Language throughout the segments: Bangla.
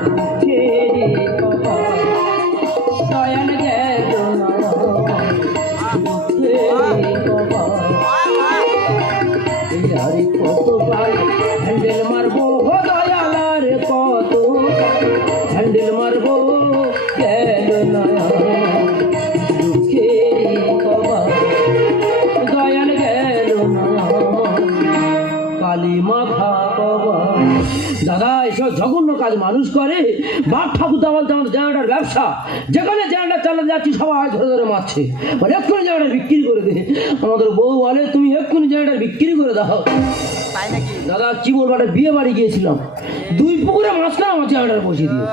thank you. ব্যবসা যেখানে জায়গাটা চালাতে যাচ্ছি সবাই ধরে ধরে মারছে। মানে এক্ষুনি জায়গাটা বিক্রি করে দে। আমাদের বউ বলে তুমি এক্ষুনি জায়গাটা বিক্রি করে দাও। দাদা কি বলব একটা বিয়ে বাড়ি গিয়েছিলাম। দুই পুকুরে মাঝখানে আমার জায়গাটা বসিয়ে দিয়ে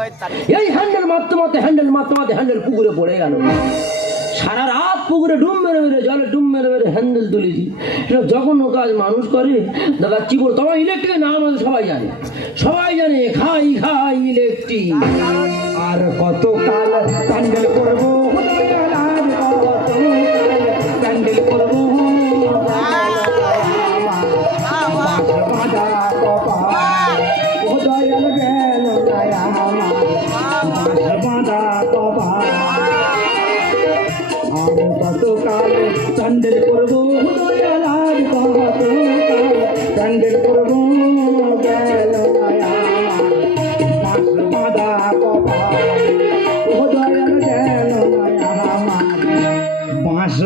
এই হ্যান্ডেল মারতে মারতে হ্যান্ডেল মারতে মারতে হ্যান্ডেল পুকুরে পড়ে গেল। সারা রাত পুকুরে ডুম মেরে মেরে জলে ডুম মেরে মেরে হ্যান্ডেল তুলেছি। এটা জঘন্য কাজ মানুষ করে। দাদা কি করে তোমার ইলেকট্রিক নাম আমাদের সবাই জানে। সবাই জানে, খাই খাই ইলেকট্রিক। আর কত কাল করব?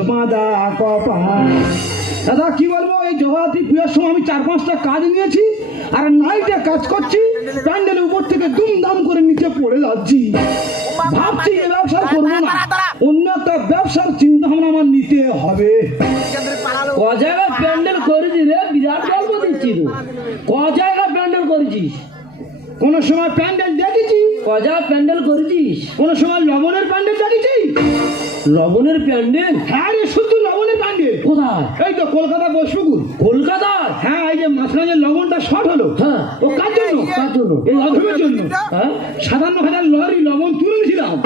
বাঁধা কপাল দাদা কি বলব এই জগদ্ধাত্রী পুজোর সময় আমি চার পাঁচটা কাজ নিয়েছি আর নাইটে কাজ করছি প্যান্ডেলের উপর থেকে দুমদাম করে নিচে পড়ে যাচ্ছি। ভাবছি এই ব্যবসা করব না অন্য একটা ব্যবসার চিন্তা ভাবনা আমার নিতে হবে। ক জায়গা প্যান্ডেল করেছিস রে বিরাট গল্প দিচ্ছি তো। ক জায়গা প্যান্ডেল করেছিস? কোন সময় প্যান্ডেল দেখেছি ক জায়গা প্যান্ডেল করেছিস? কোন সময় লবণের প্যান্ডেল দেখেছি লবণের প্যান্ডেল হ্যাঁ রে শুধু লবণের প্যান্ডেল কোথায়? এই তো কলকাতা বসপুকুর কলকাতার? হ্যাঁ এই যে মাঝখানে যে লবণটা শর্ট হলো। হ্যাঁ। ও কার জন্য? কার জন্য? এই অধমের জন্য। হ্যাঁ? সাতান্ন হাজার লরি লবণ তুলে নিয়েছিলাম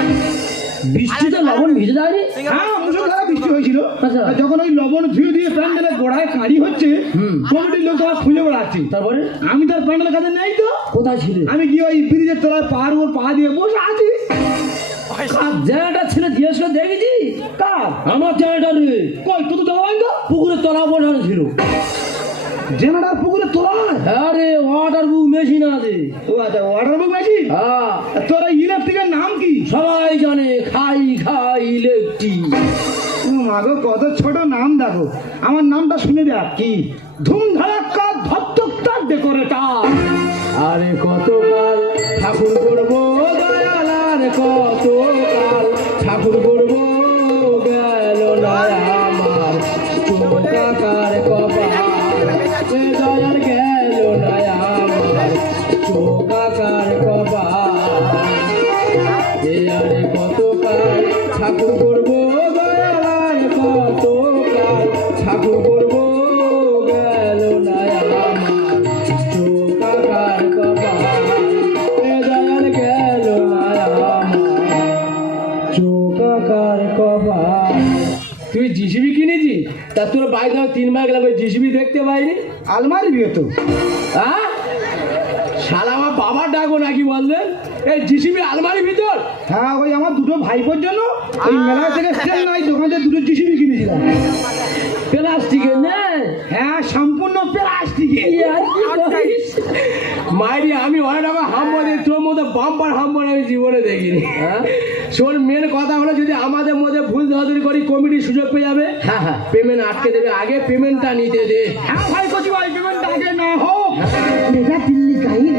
বৃষ্টিতে লবণ ভিজে যায়নি? হ্যাঁ মুসলধারা বৃষ্টি হয়েছিল। আচ্ছা। যখন ওই লবণ ধুয়ে দিয়ে প্যান্ডেলের গোড়ায় কাঁড়ি হচ্ছে হুম। কমিটির লোক তোমার খুঁজে বেড়াচ্ছে। তারপরে? আমি তার প্যান্ডেলের কাছে নেই তো। কোথায় ছিলে? আমি গিয়ে ওই ব্রিজের তলায় পাহাড় উপর পা দিয়ে বসে আছি। জায়গাটা ছিল জিজ্ঞেস করে দেখেছি? কার? আমার জায়গাটা রে কই তো তো দেওয়া তো পুকুরের তলা বসানো ছিল। জেনারেটার পুকুরে তোলায় হ্যাঁ? রে ওয়াটার বুক মেশিন আছে। ও আচ্ছা ওয়াটার বুক মেশিন হ্যাঁ। তোর ইলেকট্রিকের নাম কি? সবাই জানে খাই খাই ইলেকট্রিক মাগো কত ছোট নাম দেখো। আমার নামটা শুনে দেখ কি? ধুম ধারাক্কা ধপ্তকটার ডেকোরেটার আরে কতকাল ঠাকুর করব আর কতকাল ঠাকুর করব গেল না আমার কাকার কপাল পাইনি আলমারি তো হ্যাঁ শালা আমার বাবার ডাকো নাকি বললেন এই জিসিবি আলমারির ভিতর? হ্যাঁ ওই আমার দুটো ভাইপোর জন্য ওই মেলা থেকে সেল নাই দোকান থেকে দুটো জিসিবি কিনেছিলাম। প্লাস্টিকের না হ্যাঁ সম্পূর্ণ প্লাস্টিকের মাইরি আমি অনেক টাকা হাম বলে তোর মধ্যে বাম্পার হাম্পার আমি জীবনে দেখিনি। হ্যাঁ? শোন মেন কথা হলো যদি আমাদের মধ্যে ভুল ধরাধরি করি কমিটি সুযোগ পেয়ে যাবে। হ্যাঁ হ্যাঁ। পেমেন্ট আটকে দেবে। আগে পেমেন্টটা নিতে দে। হ্যাঁ ভাই কচি ভাই পেমেন্টটা আগে না হোক। হ্যাঁ। দিল্লি কাহিনী।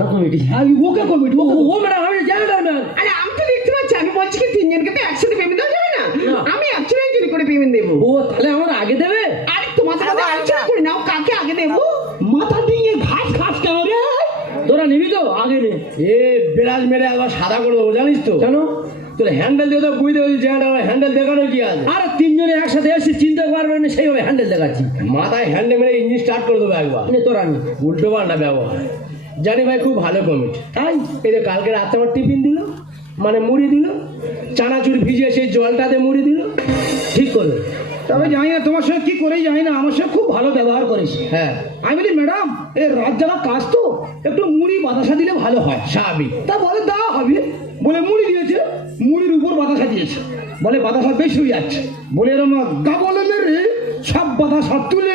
ভালো কমিটি আমি ওকে কমিটি ও ও ম্যাডাম আমি জানি না আরে আমি তো দেখতে পাচ্ছি আমি বলছি কি তিনজনকে তো একসাথে পেমেন্ট দেওয়া যাবে না। আমি একজন একজন করে পেমেন্ট দেবো। ও তাহলে আমার আগে দেবে? আরে তোমার সাথে আলোচনা করে নাও কাকে আগে দেবো? মাথা দিয়ে ঘাস ঘাস কেন রে? তোরা নিবি তো আগে নে এ বেড়াল মেরে একবার সাদা করে দেবো জানিস তো? কেন? তোর হ্যান্ডেল দিয়ে তো বুঝতে হ্যান্ডেল দেখানো কি আছে? আর তিনজনে একসাথে এসে চিন্তা করবে না সেইভাবে হ্যান্ডেল দেখাচ্ছি। মাথায় হ্যান্ডেল মেরে ইঞ্জিন স্টার্ট করে দেবো একবার। নে তোরা নি উল্টো পাল্টা ব্যবহার। জানি ভাই খুব ভালো কমিটি। তাই এই যে কালকে রাতে আমার টিফিন দিল মানে মুড়ি দিল চানাচুর ভিজে সেই জলটাতে মুড়ি দিল ঠিক করল। তবে জানি না তোমার সঙ্গে কি করেই জানি না আমার সঙ্গে খুব ভালো ব্যবহার করেছে হ্যাঁ। আমি বলি ম্যাডাম এই রাত জানা কাজ তো একটু মুড়ি বাতাসা দিলে ভালো হয়। স্বাভাবিক। তা বলে দেওয়া হবে বলে মুড়ি দিয়েছে মুড়ির উপর বাতাসা দিয়েছে। বলে বাতাসা বেশি হয়ে যাচ্ছে। বলে এরম গাবলে মেরে সব বাতাসা তুলে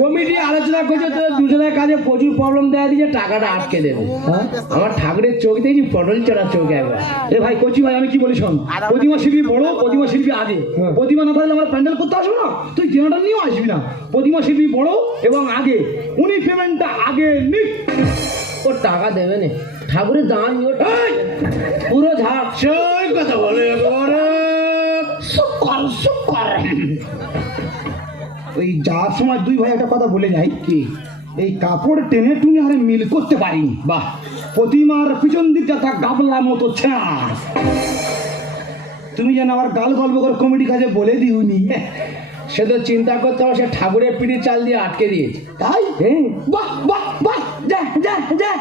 কমিটি আলোচনা করছে তো দুজনের কাজে প্রচুর প্রবলেম দেওয়া দিয়েছে টাকাটা আটকে দেবে। হ্যাঁ? আমার ঠাকুরের চোখ দেখি পটল চড়া চোখ একবার। এ ভাই কচি ভাই আমি কি বলি শোন? প্রতিমা শিল্পী বড় প্রতিমা শিল্পী আগে। প্রতিমা না থাকলে আমরা প্যান্ডেল করতে আসব না। তুই জেনারেল নিয়েও আসবি না। প্রতিমা শিল্পী বড় এবং আগে। উনি পেমেন্টটা আগে নিক। ও টাকা দেবে না। ঠাকুরের দান নিয়ে পুরো ঝাড়। সেই কথা বলে একেবারে শুকর শুকর ওই যাওয়ার সময় দুই ভাই একটা কথা বলে যাই কি, এই কাপড় টেনে টুনে আরে মিল করতে পারিনি। বাহ, প্রতিমার পিছন দিকটা তা গাবলা মতো ছাঁচ তুমি যেন আবার গাল গল্প করে কমেডি কাজে বলে দিওনি। সে তো চিন্তা করতে হবে, সে ঠাকুরের পিঠি চাল দিয়ে আটকে দিয়েছে। তাই? বাহ বাহ বাহ, যা যা যা।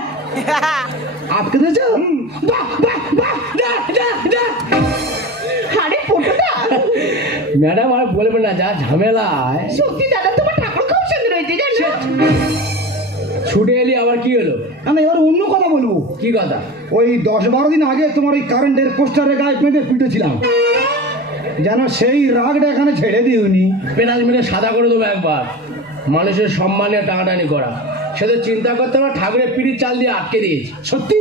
আটকে দিয়েছ? বাহ বাহ বাহ, যা যা যা। আরে ম্যাডাম আর বলবে না যা ঝামেলায় সত্যি দাদা তোমার ঠাকুর খুব সুন্দর হয়েছে জানো? ছুটে। এলি আবার কি হলো? না না, এবার অন্য কথা বলব। কি কথা? ওই দশ বারো দিন আগে তোমার ওই কারেন্টের পোস্টারের গায়ে পেঁধে পিটেছিলাম। যেন সেই রাগটা এখানে ছেড়ে দিওনি। পেনাল মেরে সাদা করে দেবো একবার। মানুষের সম্মানে টানাটানি করা। সে তো চিন্তা করতে হবে ঠাকুরের পিঠির চাল দিয়ে আটকে দিয়েছি। সত্যি?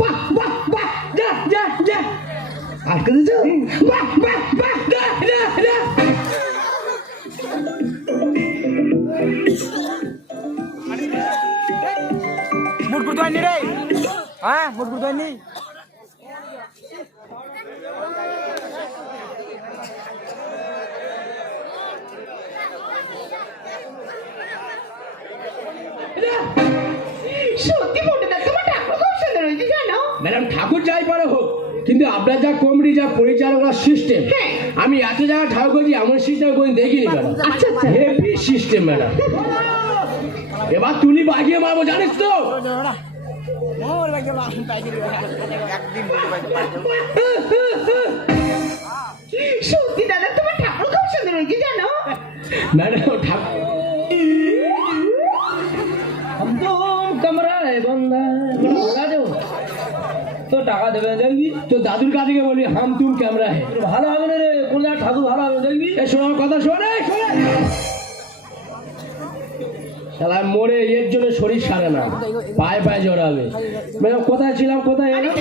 বাহ বাহ বাহ। যা যা যা। আটকে দিয়েছ মুট মুট রে হ্যাঁ মুট মুট সত্যি ফটোটা তোমার ম্যাডাম, ঠাকুর যাই পারে হোক। কিন্তু আপনার যা কমিটি যা পরিচালনার সিস্টেম হ্যাঁ। আমি এত জায়গা ঠাকুর করছি এমন সিস্টেম কোনো দেখিনি ম্যাডাম। আচ্ছা, আচ্ছা। Heavy system madam. এবার তুলি বাগিয়ে মারবো জানিস তো? সত্যি দাদা তোমার ঠাকুর খুব সুন্দর কি জানো? ম্যাডাম ঠাকুর। কমরা বন্ধা। তো টাকা দেবে দেখবি? তো দাদুর কাছে গিয়ে বলবি হাম তুম ক্যামেরা হে। ভালো হবে না রে কোন ঠাকুর ভালো হবে দেখবি? এই শোনার কথা শোনে শোনে। শালা মরে এর জন্য শরীর সারে না। পায়ে পায়ে জড়াবে। ম্যাডাম কোথায় ছিলাম কোথায় এলাম?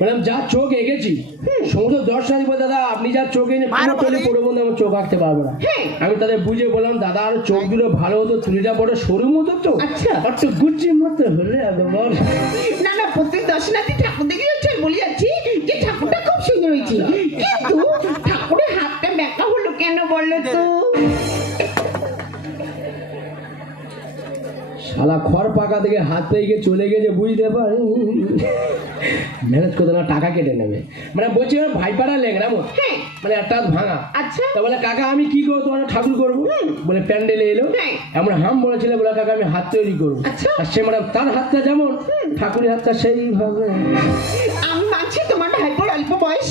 ম্যাডাম যা চোখ এঁকেছি সমস্ত দর্শক বলে দাদা আপনি যা চোখ এনে পুরো টলি বন্ধু আমি চোখ আঁকতে পারব না। হ্যাঁ। আমি তাদের বুঝে বললাম দাদা আর চোখ দিলে ভালো হতো তুলিটা বড় সরু মতো তো। আচ্ছা। আর তো মতো হলে না না প্রত্যেক দর্শনার্থী ঠাকুর দেখে যাচ্ছে বলে যাচ্ছি যে ঠাকুরটা খুব সুন্দর হয়েছে। কিন্তু ঠাকুরের হাতটা ব্যাকা হলো কেন বলল তো? শালা খড় পাকা থেকে হাত পেয়ে গিয়ে চলে গেছে বুঝতে পারি ম্যানেজ করতে না টাকা কেটে নেবে। মানে বলছি ভাইপাড়া লেংরা মো হ্যাঁ। মানে একটা ভাঙা। আচ্ছা। তা বলে কাকা আমি কি করব? তোমার ঠাকুর করব? বলে প্যান্ডেলে এলো। হ্যাঁ। এমন হাম বলেছিল বলে কাকা আমি হাত তৈরি করব। আচ্ছা। আর সে ম্যাডাম তার হাতটা যেমন ঠাকুরের হাতটা সেইভাবে। আমি মানছি তোমার ভাইপোর অল্প বয়স।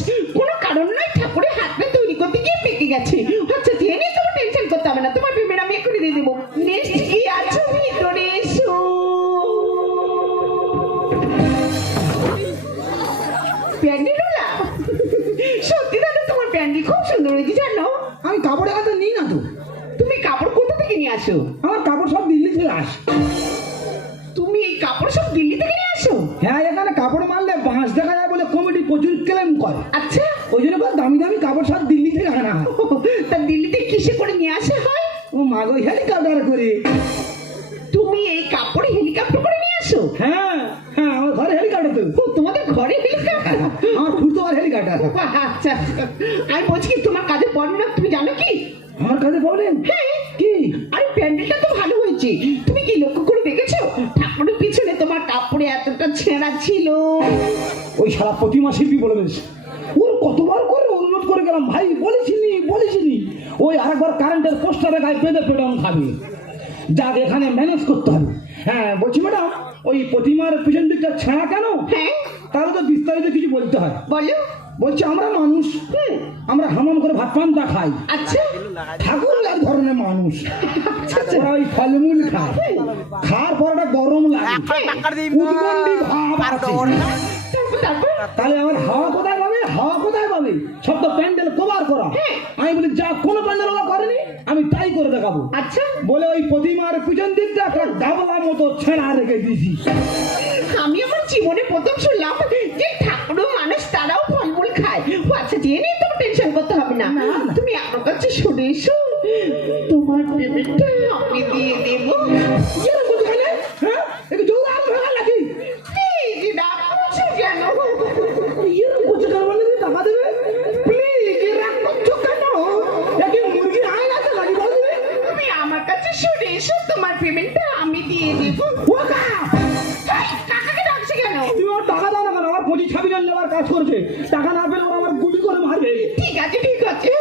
আমি বলছি কি তোমার কাজে বর্ণনা তুমি জানো কি? আমার কাছে বলেন হ্যাঁ। কি? আরে প্যান্ডেলটা তো ভালো হয়েছে। তুমি কি লক্ষ্য করে দেখেছ? ঠাকুরের পিছনে তোমার কাপড়ে এতটা ছেঁড়া ছিল। ওই সারা প্রতিমা শিল্পী বলে দিয়েছে ওর কতবার করে অনুরোধ করে গেলাম ভাই বলেছিনি বলেছিনি ওই আরেকবার কারেন্টের পোস্টারে গায়ে পেঁদে পেডাম খাবে। যাক এখানে ম্যানেজ করতে হবে। হ্যাঁ বলছি ম্যাডাম ওই প্রতিমার পিছন দিকটা ছেঁড়া কেন? হ্যাঁ। তাহলে তো বিস্তারিত কিছু বলতে হয়। বলো। বলছি আমরা মানুষ আমরা হামাম করে ভাত পান্তা খাই। আচ্ছা। ঠাকুর এক ধরনের মানুষ। ওরা ওই ফলমূল খায়। খাওয়ার পর একটা গরম লাগে। ভাব তাহলে আমার হাওয়া কোথায় পাবে? হাওয়া কোথায় পাবে? সব তো প্যান্ডেল কভার করা। আমি বলি যা কোনো প্যান্ডেল ওরা করেনি আমি তাই করে দেখাবো। আচ্ছা। বলে ওই প্রতিমার পিছন দিকটা একটা ডাবলা মতো ছেঁড়া রেখে দিয়েছি। আমি আমার জীবনে প্রথম শুনলাম জেনে তোমার টেনশন করতে হবে না। তুমি আমার কাছে শুনে এসো। তোমার পেমেন্টটা আমি দিয়ে দেবো? হ্যাঁ? তুমি টাকা দাও না কেন? আমার পঁচিশ ছাব্বিশ নেওয়ার কাজ করছে। টাকা না পেলে ওরা আমার মারবে ঠিক আছে ঠিক আছে।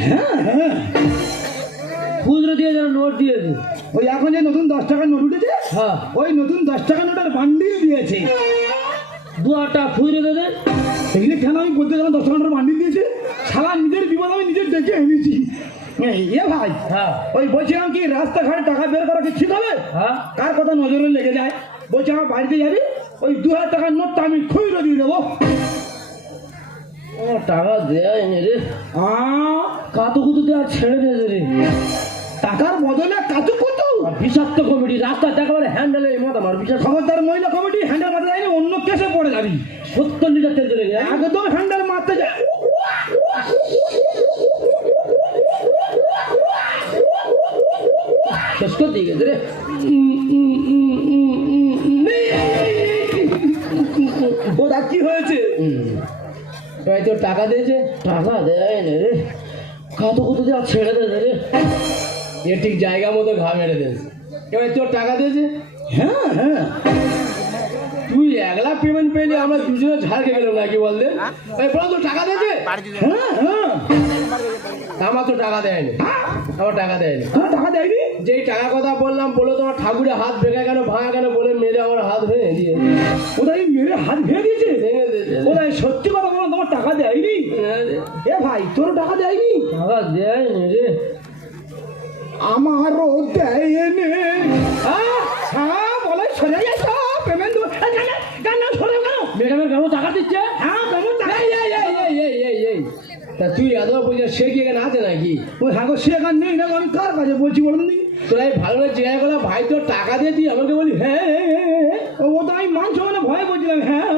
হ্যাঁ হ্যাঁ। খুচরো দিয়েছে না নোট দিয়েছে ওই এখন যে নতুন দশ টাকার নোট উঠেছে হ্যাঁ। ওই নতুন দশ টাকার নোটের বান্ডিল দিয়েছে। দু হাজার খুচরো দেবে এগুলো কেন আমি বলতে গেলাম দশ টাকার নোটের বান্ডিল দিয়েছে? সারা নিজের বিপদ আমি নিজের ডেকে এনেছি। এ ভাই হ্যাঁ। ওই বলছিলাম কি রাস্তাঘাটে টাকা বের করা কি ঠিক হবে? হ্যাঁ। কার কথা নজরে লেগে যায়? বলছে আমার বাড়িতে যাবি? ওই দু হাজার টাকার নোটটা আমি খুঁজে দিয়ে দেবো। ও টাকা দেয়নি রে। আ, কাতু কুতু দেওয়া ছেড়ে দিয়েছে রে। টাকার বদলে কুতু আর বিষাক্ত কমিটি রাস্তা দেখাবার হ্যান্ডেলে মত আমার বিশ্বাস খবরদার মহিলা কমিটি হ্যান্ডেল মারতে যায়নি অন্য কেসে পড়ে যাবি। সত্তর লিটার তেল চলে যায় একদম হ্যান্ডেল মারতে যায়। শেষ করে দিয়ে গেছে রে। ওরা কি হয়েছে? ভাই তোর টাকা দিয়েছে? টাকা দেয়নি রে। কাতু কুতু দেওয়া ছেড়ে দিয়েছে রে। এ ঠিক জায়গা মতো ঘা মেরে দিয়েছে। এবার তোর টাকা দিয়েছে? হ্যাঁ হ্যাঁ। তুই এক লাখ পেমেন্ট পেলে আমরা দুজনে ঝাড় খেয়ে গেলাম নাকি বললে এই বল তো টাকা দিয়েছে? হ্যাঁ হ্যাঁ। আমার তো টাকা দেয়নি। আমার টাকা দেয়নি। টাকা দেয়নি? যেই টাকা কথা বললাম বলো তোমার ঠাকুরের হাত ভেঙে কেন ভাঙা কেন বলে মেরে আমার হাত ভেঙে দিয়ে ওটাই মেরে হাত ভেঙে দিয়েছে? ভেঙে দিয়েছে। ওরা সত্যি কথা বলো তোমার টাকা দেয়নি? এ ভাই তোর টাকা দেয়নি? টাকা দেয়নি রে। আমারও দেয়নি। হ্যাঁ বলে সরে গেছ পেমেন্ট কেন সরে গেল ম্যাডামের কেমন টাকা দিচ্ছে? হ্যাঁ কেমন টাকা তা তুই এত বলছিস সে কি এখানে আছে নাকি? ওই হ্যাঁ সে এখান নেই না আমি কার কাছে বলছি তোরা এই ভালো করে জিজ্ঞাসা করলাম ভাই তোর টাকা দিয়ে তুই আমাকে বলি হ্যাঁ হ্যাঁ, হ্যাঁ, হ্যাঁ। ও তো আমি মানছ মানে ভয় বলছিলাম হ্যাঁ।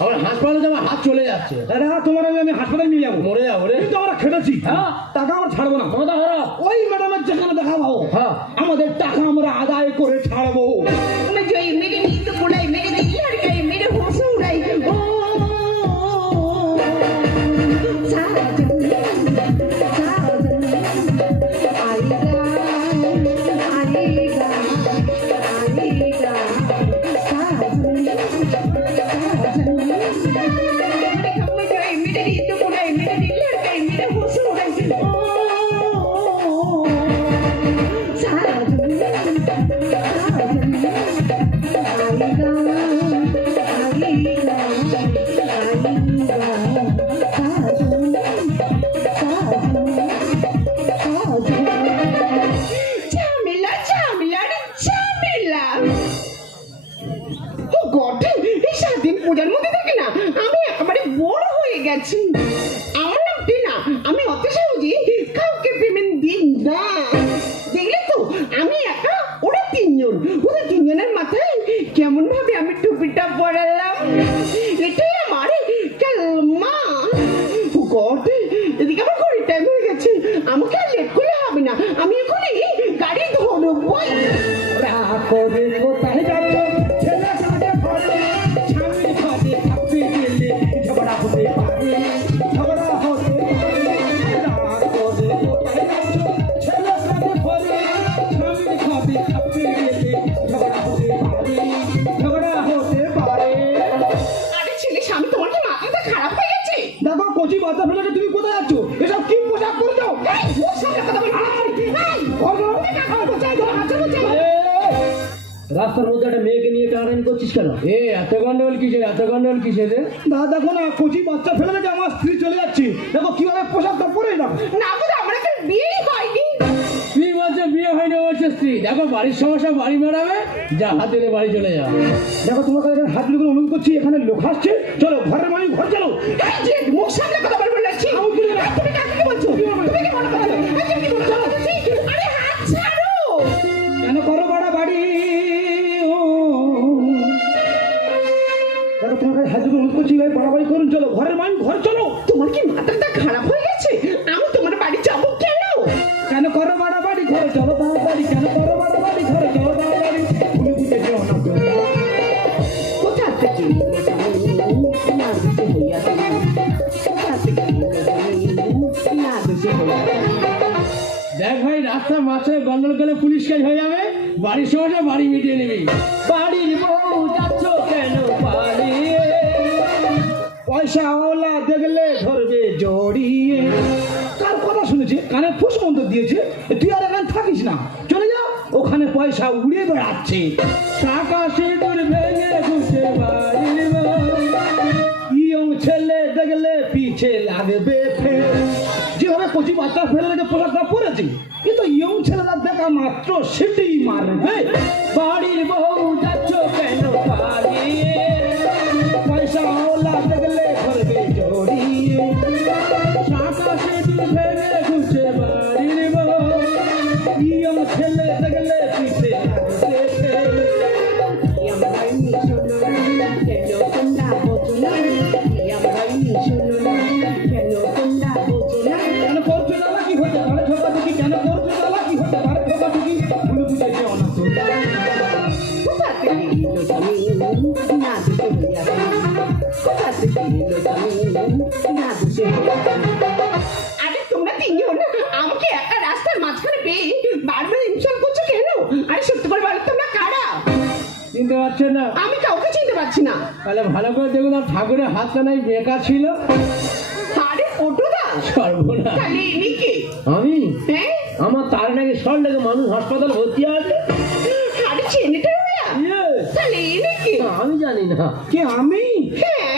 আমার হাসপাতালে যাব হাত চলে যাচ্ছে। দাদা তোমার আমি আমি হাসপাতালে নিয়ে যাব। মরে যাব রে। তো আমরা খেটেছি। হ্যাঁ। টাকা আমরা ছাড়বো না। ক্ষমতা হারা ওই ম্যাডামের যেখানে দেখা পাবো হ্যাঁ। আমাদের টাকা আমরা আদায় করে ছাড়বো। আমি যাই মিটিং তিনজন ওরা তিনজনের মাথায় কেমন ভাবে আমি টুপিটা পড়ালাম এটাই রাস্তার মধ্যে একটা মেয়েকে নিয়ে টানাটানি করছিস কেন? এ এত গন্ডগোল কিসে এত গন্ডগোল কিসে রে? দাদা দেখো না কচি বাচ্চা ফেলে রেখে আমার স্ত্রী চলে যাচ্ছে। দেখো কীভাবে পোশাকটা পরে না না বোধ আমরা তো বিয়েই হয়নি। তুই বলছে বিয়ে হয়নি বলছে স্ত্রী? দেখো বাড়ির সমস্যা বাড়ি মেরাবে যা হাতে নিয়ে বাড়ি চলে যা দেখো তোমার কাছে হাত করে অনুরোধ করছি এখানে লোক আসছে চলো ঘরের মানে ঘর চলো। মুখ সামনে কথা বলব লাগছি তুমি কাকে বলছো? তুমি কি মনে করছ এই, করছি ভাই বাড়াবাড়ি করুন চলো ঘরের মানে ঘর চলো। তোমার কি মাথাটা খারাপ হয়ে গেছে? আমি তোমার বাড়ি যাব কেন? কেন করো বাড়াবাড়ি? ঘরে চলো তাড়াতাড়ি কেন করো বাড়াবাড়ি? ঘরে চলো তাড়াতাড়ি ভুলে বুঝে যেও না। কোথা থেকে? দেখ ভাই রাস্তা মাছে গন্ডগোল করলে পুলিশ কাজ হয়ে যাবে। বাড়ির সমস্যা বাড়ি মিটিয়ে নিবি। বাড়ির বউ পয়সা ওলা দেখলে ধরবে জড়িয়ে। কার কথা শুনেছে? কানে ফুস মন্ত্র দিয়েছে? তুই আর এখানে থাকিস না। চলে যা, ওখানে পয়সা উড়িয়ে বেড়াচ্ছে। টাকা সিঁদুর ভেঙে ঘুষে ছেলে দেখলে পিছে লাগবে ফের। যেভাবে কচি বাচ্চা ফেলে রেখে পোশাকটা পরেছে কিন্তু ইয়ং ছেলেরা দেখা মাত্র সেটি মারবে। বাড়ির বউ টাকা পারছে না। আমি কাউকে চিনতে পারছি না। তাহলে ভালো করে দেখুন আর ঠাকুরের হাতটা নাই বেকার ছিল। আরে ফটোদা সর্বনা তাহলে ইনি কে? আমি? হ্যাঁ? আমার তার নাকি সর লেগে মানুষ হাসপাতাল ভর্তি আছে। আরে চেনেটা তাহলে ইনি কে? আমি জানি না। কে আমি হ্যাঁ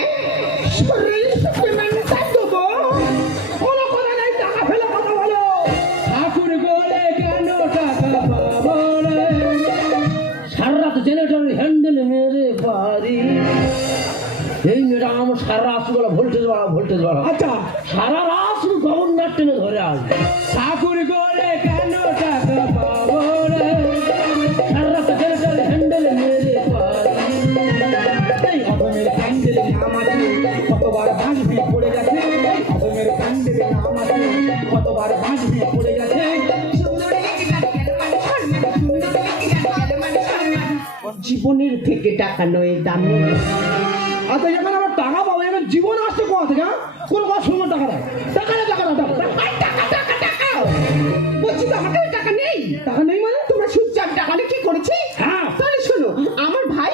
সারা রাত শুধু ভোল্টেজ বাড়া ভোল্টেজ বাড়া আচ্ছা। সারা রাত শুধু গভর্নর টেনে ধরে আসবে ঠাকুর করে কেন টাকা পাবো রে? সারা রাত জেনারেটর হ্যান্ডেল মেরে এই অসমের প্যান্ডেলে নাম আছে কতবার বাঁশ পড়ে গেছে? এই প্যান্ডেলে নাম আছে কতবার পড়ে গেছে? গেল গেল জীবনের থেকে টাকা নয় দামি। নেই আচ্ছা এখানে আমার টাকা পাবো এখানে থেকে? কোন টাকা দেয়। টাকা বলছি তো টাকা নেই। টাকা নেই মানে তোমরা টাকা নিয়ে কি করেছি? হ্যাঁ। তাহলে শোনো আমার ভাই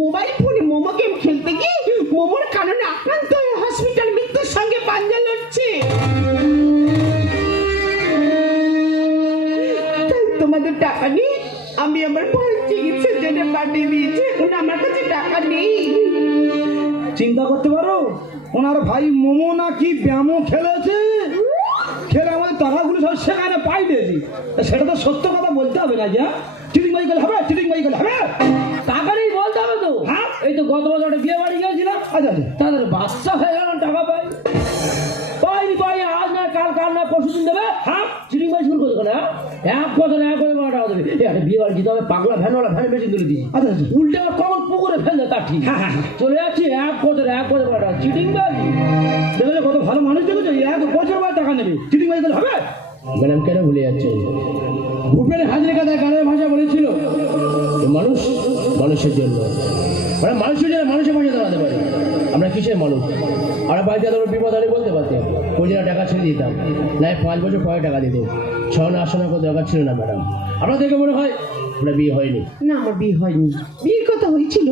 মোবাইল ফোনে মোমো গেম খেলতে গিয়ে মোমোর কারণে আক্রান্ত হয়ে হসপিটাল মৃত্যুর সঙ্গে পাঞ্জা লড়ছে। তোমাদের টাকা নেই আমি আমার ভাই চিকিৎসার জন্য পাঠিয়ে দিয়েছি। এখন আমার কাছে টাকা নেই। চিন্তা করতে পারো? ওনার ভাই মোমো নাকি ব্যামো খেলেছে? খেলে আমাদের টাকাগুলো সব সেখানে পাই দিয়েছি। তা সেটা তো সত্য কথা বলতে হবে না যা। চিটিং বাই গেলে হবে চিটিং বাই গেলে হবে। টাকারই বলতে হবে তো। হ্যাঁ? এই তো গত বছর বিয়ে বাড়ি গিয়েছিলাম। আচ্ছা আচ্ছা। তাদের বাচ্চা হয়ে গেল টাকা পাই দিন দেবে হ্যাঁ চিটিং বাড়ি শুরু করছে না এক কথা না এক কথা বারো টাকা দেবে এই একটা বিয়ে বাড়ি দিতে হবে পাগলা ভ্যানওয়ালা ভ্যান বেশি তুলে দিই আচ্ছা আচ্ছা। উল্টে আবার কখন পুকুরে ফেলবে তার ঠিক? হ্যাঁ, হ্যাঁ, হ্যাঁ। চলে যাচ্ছি এক কথা এক কথা বারো টাকা চিটিং বাড়ি দেখলে কত ভালো মানুষ দেখেছ এক বছর বাদ টাকা নেবে। চিটিং বাড়ি করলে হবে? ম্যাডাম কেন ভুলে যাচ্ছে? ভূপেন হাজরিকা তার গানের ভাষা বলেছিল। মানুষ মানুষের জন্য। মানে মানুষের জন্য মানুষের পাশে দাঁড়াতে পারে। আমরা কিসের মানুষ? আমরা বাড়িতে এত বিপদ হলে বলতে পারতাম কোজিনা টাকা ছেড়ে দিতাম। নাই, পাঁচ বছর পরে টাকা দিত। ছয় না আসনে কোনো দরকার ছিল না, ম্যাডাম। আপনার দেখে মনে হয় আপনার বিয়ে হয়নি? না, আমার বিয়ে হয়নি। বিয়ের কথা হয়েছিল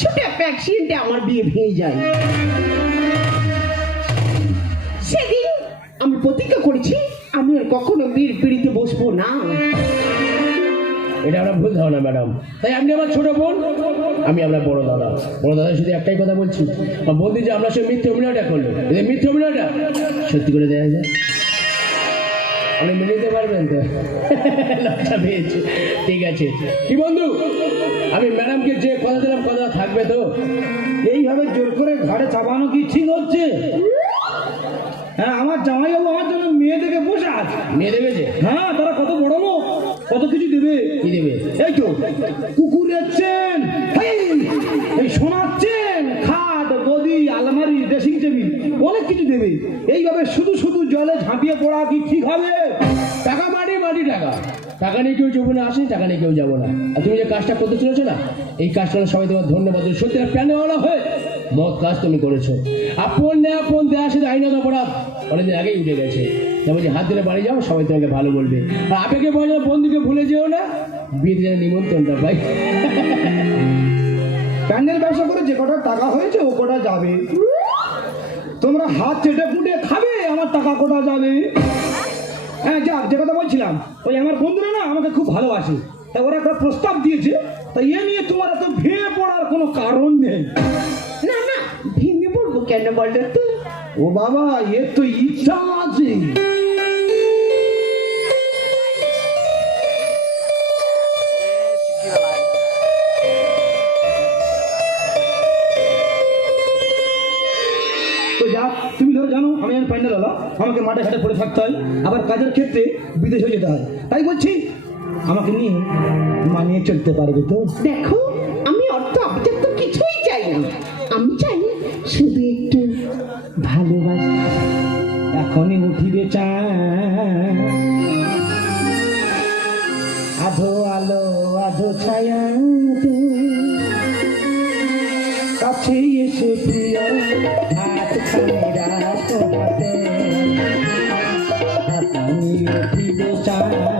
ছোট একটা অ্যাক্সিডেন্টে আমার বিয়ে ভেঙে যায়। সেদিন আমি প্রতিজ্ঞা করেছি, আমি আর কখনো বিয়ের পিড়িতে বসবো না। এটা আমরা ভুল ধারণা ম্যাডাম। তাই আপনি আমার ছোট বোন? আমি আপনার বড় দাদা। বড় দাদা শুধু একটাই কথা বলছি। আমার বন্ধু যে আমরা সে মিথ্যে অভিনয়টা করল। এই মিথ্যে অভিনয়টা? সত্যি করে দেওয়া যায়? আপনি মেনে নিতে পারবেন তো? লজ্জা পেয়েছে। ঠিক আছে। কি বন্ধু? আমি ম্যাডামকে যে কথা দিলাম কথা থাকবে তো? এইভাবে জোর করে ঘাড়ে চাপানো কি ঠিক হচ্ছে? হ্যাঁ আমার জামাইবাবু আমার জন্য মেয়ে দেখে বসে আছে। নিয়ে দেবে যে হ্যাঁ তারা কত বড় লোক। কত কিছু দেবে? কি দেবে? এই তো কুকুরের চেন এই, সোনার চেন খাট গদি আলমারি ড্রেসিং টেবিল অনেক কিছু দেবে। এইভাবে শুধু শুধু জলে ঝাঁপিয়ে পড়া কি ঠিক হবে? টাকা মাটি মাটি টাকা। টাকা নিয়ে কেউ যাব না আসেনি টাকা নিয়ে কেউ যাব না। আর তুমি যে কাজটা করতে চলেছো না এই কাজটা সবাই তোমার ধন্যবাদ। সত্যি প্যানেওয়ালা হয়ে মত কাজ তুমি করেছ। আপন নেয়া আপন দেওয়া শুধু আইনত অপরাধ অনেকদিন আগেই উঠে গেছে। যেমন যে হাত ধরে বাড়ি যাও সবাই তোমাকে ভালো বলবে। আর আবেগে বলে বন্ধুকে ভুলে যেও না। বিয়েতে যেন নিমন্ত্রণটা পাই। প্যান্ডেল ব্যবসা করে যে কটা টাকা হয়েছে ও কটা যাবে। তোমরা হাত চেটে ফুটে খাবে আমার টাকা কটা যাবে? হ্যাঁ যাক যে কথা বলছিলাম ওই আমার বন্ধুরা না আমাকে খুব ভালোবাসে। তাই ওরা একটা প্রস্তাব দিয়েছে তাই এ নিয়ে তোমার এত ভেঙে পড়ার কোনো কারণ নেই। না না ভেঙে পড়ব কেন বলো তো ও বাবা এর তো ইচ্ছা আছে। আমি মাঠে থাকতে হয়, আবার কাজের ক্ষেত্রে বিদেশে যেতে হয়। তাই বলছি, আমাকে নিয়ে মানিয়ে চলতে পারবে তো? দেখো, আমি কিছুই চাই না। আমি চাই শুধু একটু ভালোবাসা এখনই উঠিবে আধো আলো আধো ছায়াতে কাছে এসে প্রিয় হাত উঠিবে চাঁদ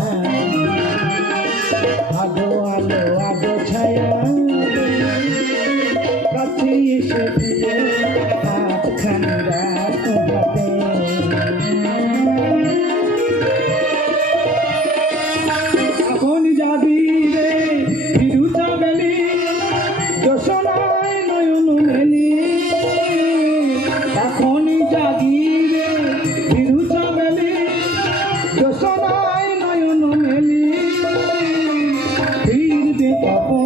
Thank.